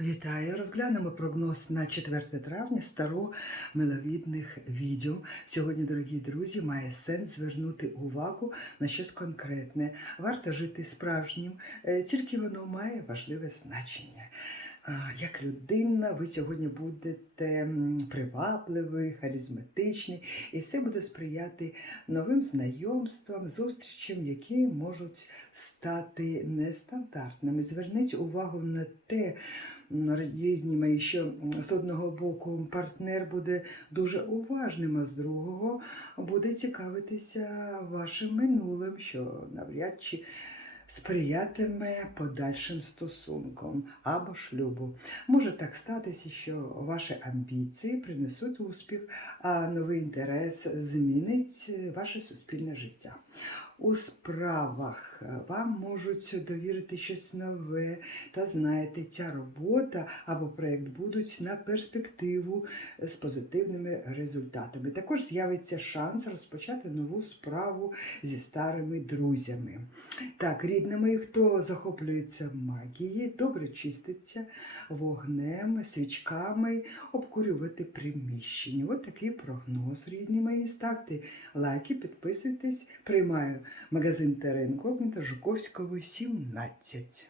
Вітаю! Розглянемо прогноз на 4 травня старо миловідних відьом. Сьогодні, дорогі друзі, має сенс звернути увагу на щось конкретне. Варто жити справжнім, е, тільки воно має важливе значення. Як людина, ви сьогодні будете привабливий, харизматичний, і все буде сприяти новим знайомствам, зустрічам, які можуть стати нестандартними. Зверніть увагу на те, рідні мої, що з одного боку партнер буде дуже уважним, а з другого буде цікавитися вашим минулим, що навряд чи сприятиме подальшим стосункам або шлюбу. Може так статися, що ваші амбіції принесуть успіх, а новий інтерес змінить ваше суспільне життя. У справах вам можуть довірити щось нове, та знаєте, ця робота або проєкт будуть на перспективу з позитивними результатами. Також з'явиться шанс розпочати нову справу зі старими друзями. Так, рідні мої, хто захоплюється магією, добре чиститься вогнем, свічками, обкурювати приміщення. Ось такий прогноз, рідні мої. Ставте лайки, підписуйтесь. Приймаю магазин Теренко, Жуковського, 17.